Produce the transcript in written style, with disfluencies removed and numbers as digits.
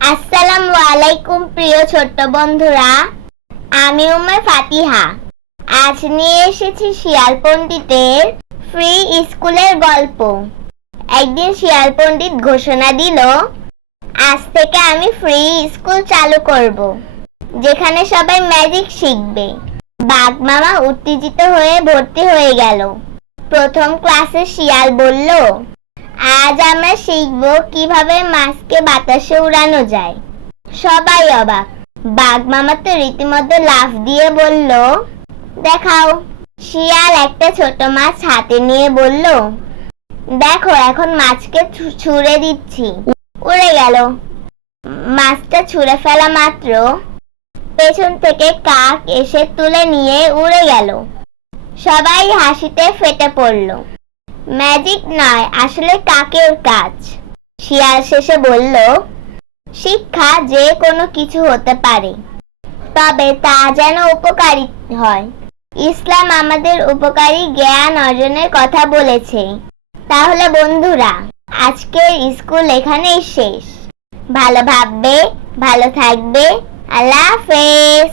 আসসালামু আলাইকুম প্রিয় ছোট্ট বন্ধুরা, আমি উম্মে ফাতিহা। আজ নিয়ে এসেছি শিয়াল পণ্ডিতের ফ্রি স্কুলের গল্প। একদিন শিয়াল পণ্ডিত ঘোষণা দিল, আজ থেকে আমি ফ্রি স্কুল চালু করব, যেখানে সবাই ম্যাজিক শিখবে। বাঘ মামা উত্তেজিত হয়ে ভর্তি হয়ে গেল। প্রথম ক্লাসে শিয়াল বলল, আজ আমরা শিখব কিভাবে মাছকে বাতাসে উড়ানো যায়। সবাই অবাক। বাঘ মামা তো রীতিমতো লাফ দিয়ে বলল, দেখাও। শিয়াল একটা ছোট মাছ হাতে নিয়ে বলল, দেখো, এখন মাছকে ছুঁড়ে দিচ্ছি। উড়ে গেল। মাছটা ছুঁড়ে ফেলা মাত্র পেছন থেকে কাক এসে তুলে নিয়ে উড়ে গেল। সবাই হাসিতে ফেটে পড়ল। ম্যাজিক নয়, আসলে কাকের কাজ। শিয়াল শেষে বলল, শিক্ষা যে কোনো কিছু হতে পারে, তবে তা যেন উপকারী হয়। ইসলাম আমাদের উপকারী জ্ঞান অর্জনের কথা বলেছে। তাহলে বন্ধুরা, আজকের স্কুল এখানেই শেষ। ভালো ভাববে, ভালো থাকবে। আল্লাহ হাফেজ।